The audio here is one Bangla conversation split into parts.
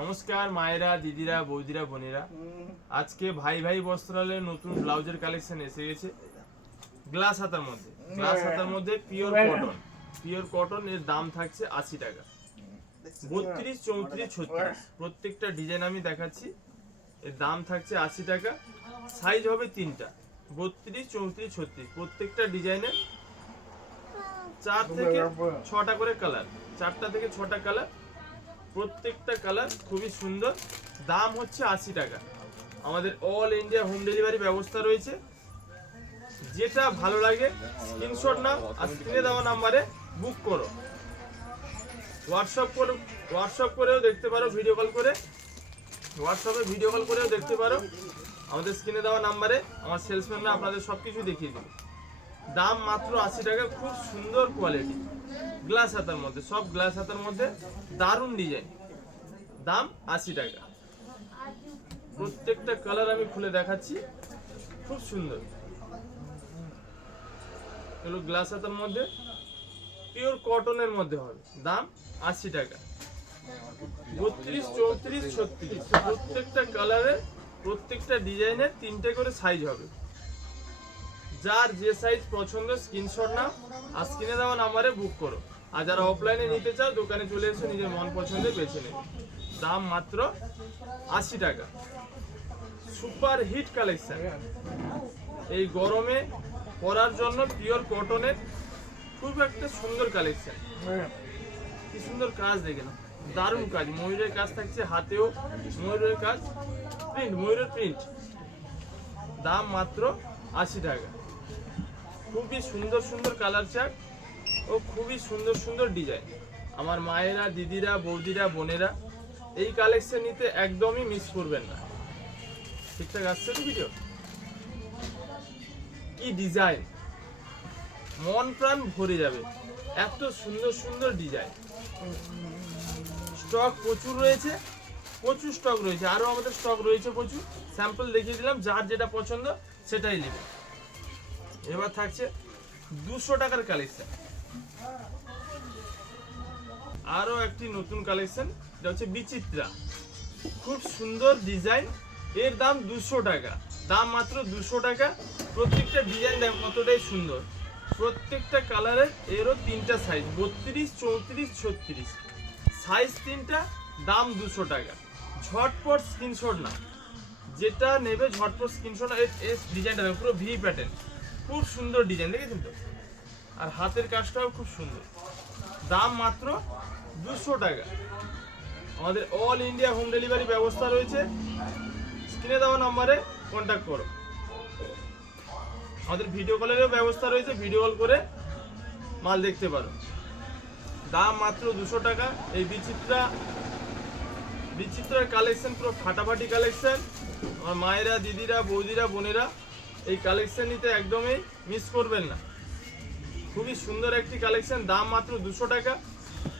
নমস্কার মায়েরা, দিদিরা, বৌদিরা, বোনেরা। আজকে ভাই ভাই বস্ত্রালয়ের নতুন ব্লাউজের কালেকশন এসে গেছে গ্লাস হাতার মধ্যে। গ্লাস হাতার মধ্যে পিওর কটন এর দাম থাকছে 80 টাকা। 32, 34, 36 প্রত্যেকটা ডিজাইন আমি দেখাচ্ছি। এর দাম থাকছে 80 টাকা। সাইজ হবে তিনটা, 32, 34, 36 প্রত্যেকটা ডিজাইনে 4 থেকে 6টা করে কালার, 4টা থেকে 6টা কালার। প্রত্যেকটা কালার খুবই সুন্দর। দাম হচ্ছে 80 টাকা। আমাদের অল ইন্ডিয়া হোম ডেলিভারি ব্যবস্থা রয়েছে। যেটা ভালো লাগে স্ক্রিনশট নাও আর স্ক্রিনে দেওয়া নাম্বারে বুক করো। হোয়াটসঅ্যাপ করেও দেখতে পারো, ভিডিও কল করে হোয়াটসঅ্যাপে ভিডিও কল করেও দেখতে পারো। আমাদের স্ক্রিনে দেওয়া নাম্বারে আমার সেলসম্যানরা আপনাদের সব কিছু দেখিয়ে দেবে। দাম মাত্র 80 টাকা। খুব সুন্দর কোয়ালিটি, গ্লাস হাতার মধ্যে, সব গ্লাস হাতার মধ্যে দারুণ ডিজাইন। দাম 80 টাকা। প্রত্যেকটা কালার আমি খুলে দেখাচ্ছি, খুব সুন্দর। এগুলো গ্লাস হাতার মধ্যে পিওর কটনের মধ্যে হবে। দাম 80 টাকা। 32, 34, 36 প্রত্যেকটা কালারে, প্রত্যেকটা ডিজাইনের 3টে করে সাইজ হবে। যার যে সাইজ পছন্দ স্ক্রিনশট নাও আর স্ক্রিনে দেওয়া নাম্বারে বুক করো। আর যারা অফলাইনে নিতে চাও দোকানে চলে এসে নিজের মন পছন্দের বেছে নেবে। দাম মাত্র 80 টাকা। সুপার হিট কালেকশন, এই গরমে পরার জন্য পিওর কটনের খুব একটা সুন্দর কালেকশন। কি সুন্দর কাজ দেখে না, দারুণ কাজ। ময়ূরের কাজ থাকছে, হাতেও ময়ূরের কাজ, ময়ূরের প্রিন্ট। দাম মাত্র 80 টাকা। খুবই সুন্দর সুন্দর কালার চার্ট ও খুবই সুন্দর সুন্দর ডিজাইন। আমার মায়েরা, দিদিরা, বৌদিরা, বোনেরা এই কালেকশন নিতে একদমই মিস করবেন না। ঠিকঠাক আসছে তো ভিডিও? কি ডিজাইন, মন প্রাণ ভরে যাবে। এত সুন্দর সুন্দর ডিজাইন। স্টক প্রচুর রয়েছে, প্রচুর স্টক রয়েছে। আরো আমাদের স্টক রয়েছে প্রচুর। স্যাম্পল দেখিয়ে দিলাম, যার যেটা পছন্দ সেটাই নেবে। এবার থাকছে 200 টাকার কালেকশন। আরো একটি নতুন কালেকশন, এটা হচ্ছে বিচিত্রা। খুব সুন্দর ডিজাইন। এর দাম 200 টাকা। দাম মাত্র 200 টাকা। প্রত্যেকটা ডিজাইন দেখ কতটাই সুন্দর। প্রত্যেকটা কালারের এরও 3টা সাইজ, 32, 34, 36 সাইজ 3টা। দাম 200 টাকা। ঝটপট স্ক্রিনশট না, যেটা নেবে ঝটপট স্ক্রিনশট। এর ডিজাইনটা দেখো, পুরো ভি প্যাটার্ন, খুব সুন্দর ডিজাইন, দেখেছেন তো? আর হাতের কাজটাও খুব সুন্দর। দাম মাত্র 200 টাকা। আমাদের অল ইন্ডিয়া হোম ডেলিভারি ব্যবস্থা রয়েছে। স্ক্রিনে দেওয়া নম্বরে কন্ট্যাক্ট করো। আমাদের ভিডিও কলেরও ব্যবস্থা রয়েছে, ভিডিও কল করে মাল দেখতে পারো। দাম মাত্র 200 টাকা। এই বিচিত্রার কালেকশন পুরো ফাটাফাটি কালেকশন। আমার মায়েরা, দিদিরা, বৌদিরা, বোনেরা এই কালেকশন নিতে একদমই মিস করবেন না। খুবই সুন্দর একটি কালেকশন। দাম মাত্র 200 টাকা।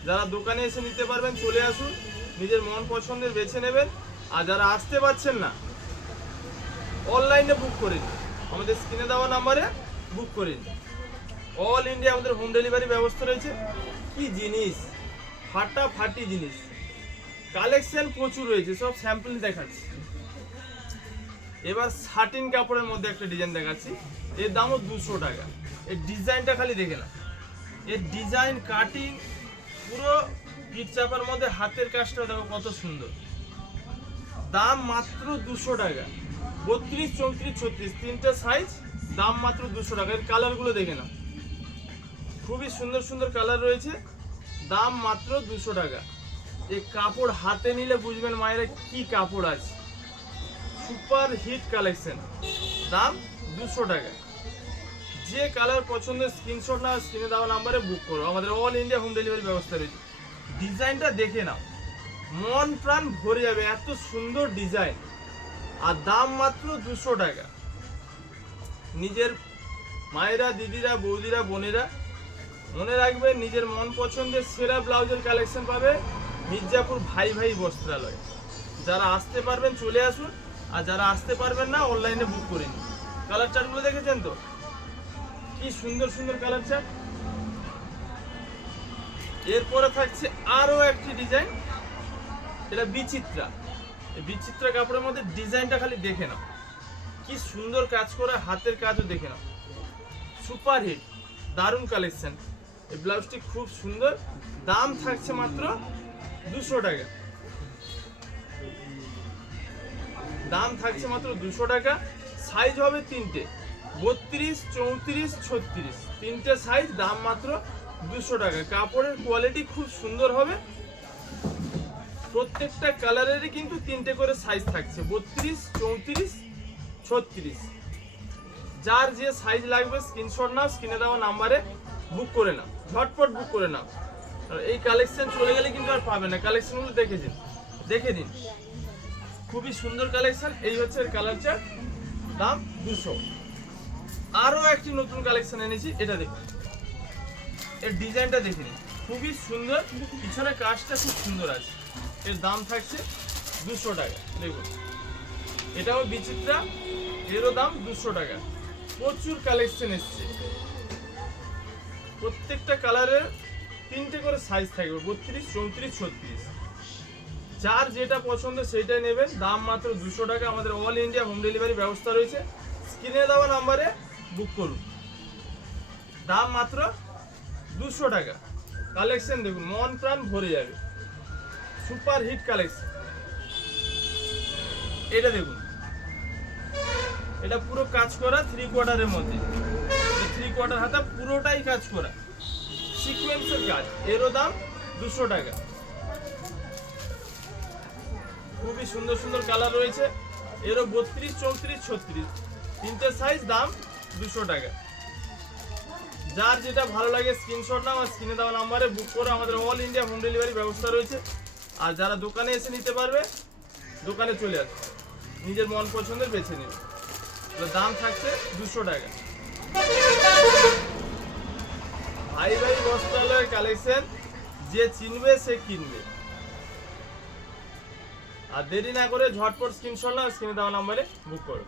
যারা দোকানে এসে নিতে পারবেন চলে আসুন, নিজের মন পছন্দের বেছে নেবেন। আর যারা আসতে পারছেন না অনলাইনে বুক করে নিন, আমাদের স্ক্রিনে দেওয়া নাম্বারে বুক করে নিন। অল ইন্ডিয়া আমাদের হোম ডেলিভারি ব্যবস্থা রয়েছে। কি জিনিস, ফাটাফাটি জিনিস। কালেকশন প্রচুর রয়েছে, সব স্যাম্পল দেখাচ্ছি। এবার সাটিন কাপড়ের মধ্যে একটা ডিজাইন দেখাচ্ছি। এর দামও 200 টাকা। এর ডিজাইনটা খালি দেখে না, এর ডিজাইন, কাটিং, পুরো পিঠ চাপার মধ্যে হাতের কাজটা দেখো কত সুন্দর। দাম মাত্র 200 টাকা। 32, 34, 36 3টে সাইজ। দাম মাত্র 200 টাকা। এর কালারগুলো দেখে না, খুবই সুন্দর সুন্দর কালার রয়েছে। দাম মাত্র 200 টাকা। এই কাপড় হাতে নিলে বুঝবেন মায়েরা কি কাপড় আছে। Super hit collection. দাম 200 টাকা। যে কালার পছন্দের স্ক্রিনশট না স্ক্রিনে দেওয়া নাম্বারে বুক করো। আমাদের অল ইন্ডিয়া হোম ডেলিভারি ব্যবস্থা রয়েছে। ডিজাইনটা দেখে নাও, মন প্রাণ ভরে যাবে। এত সুন্দর ডিজাইন আর দাম মাত্র 200 টাকা। নিজের মায়েরা, দিদিরা, বৌদিরা, বোনেরা মনে রাখবেন, নিজের মন পছন্দের সেরা ব্লাউজের কালেকশন পাবে মির্জাপুর ভাই ভাই বস্ত্রালয়। যারা আসতে পারবেন চলে আসুন, আর যারা আসতে পারবেন না অনলাইনে বুক করে নিন। কালার চার্টগুলো দেখেছেন তো, কি সুন্দর সুন্দর কালার চার্ট। এরপরে থাকছে আরো একটি ডিজাইন, এটা বিচিত্রা। এই বিচিত্রা কাপড়ের মধ্যে ডিজাইনটা খালি দেখে নাও, কি সুন্দর কাজ করা, হাতের কাজও দেখে নাও, সুপার হিট, দারুণ কালেকশন। এই ব্লাউজটি খুব সুন্দর, দাম থাকছে মাত্র 200 টাকা। দাম থাকছে মাত্র 200 টাকা। সাইজ হবে তিনটে, 32, 34, 36, তিনটে সাইজ, দাম মাত্র 200 টাকা। কাপড়ের কোয়ালিটি খুব সুন্দর হবে। প্রত্যেকটা কালারেরই কিন্তু তিনটে করে সাইজ থাকছে, 32, 34, 36। যার যে সাইজ লাগবে স্ক্রিনশট নাও, স্ক্রিনে দেওয়া নাম্বারে বুক করে নাও, ঝটপট বুক করে নাও। এই কালেকশন চলে গেলে কিন্তু আর পাবে না। কালেকশনগুলো দেখে দিন, খুবই সুন্দর কালেকশন। এই হচ্ছে এর কালার চার্ট, দাম 200। আরও একটি নতুন কালেকশন এনেছি, এটা দেখুন, এর ডিজাইনটা দেখে নিন, খুবই সুন্দর, পিছনে কাজটা খুব সুন্দর আছে। এর দাম থাকছে 200 টাকা। দেখুন, এটাও বিচিত্রা, এরও দাম 200 টাকা। প্রচুর কালেকশন এসছে, প্রত্যেকটা কালারের তিনটে করে সাইজ থাকবে, 32, 34, 36। যার যেটা পছন্দ সেইটাই নেবেন, দাম মাত্র 200 টাকা। আমাদের অল ইন্ডিয়া হোম ডেলিভারি ব্যবস্থা রয়েছে, স্ক্রিনে দেওয়া নাম্বারে বুক করুন, দাম মাত্র 200 টাকা। কালেকশন দেখুন, মন প্রাণ ভরে যাবে, সুপার হিট কালেকশন। এটা দেখুন, এটা পুরো কাজ করা 3 কোয়ার্টারের মধ্যে, 3 কোয়ার্টার হাতা পুরোটাই কাজ করা, সিকোয়েন্সের কাজ। এরও দাম 200 টাকা। খুবই সুন্দর সুন্দর কালার রয়েছে, এরও 32, 34, 36, তিনটে সাইজ, দাম 200 টাকা। যার যেটা ভালো লাগে স্ক্রিনশট নাও, স্ক্রিনে দেওয়া নাম্বারে বুক করো। আমাদের অল ইন্ডিয়া হোম ডেলিভারি ব্যবস্থা রয়েছে। আর যারা দোকানে এসে নিতে পারবে, দোকানে চলে আসবে, নিজের মন পছন্দের বেছে নেবে। তো দাম থাকছে 200 টাকা। ভাই বস্ত্রালয়ের কালেকশন, যে চিনবে সে কিনবে। আর দেরি না করে ঝটপট স্ক্রিনশট নাও, স্ক্রিনে দেওয়া নাম্বারে বুক করো।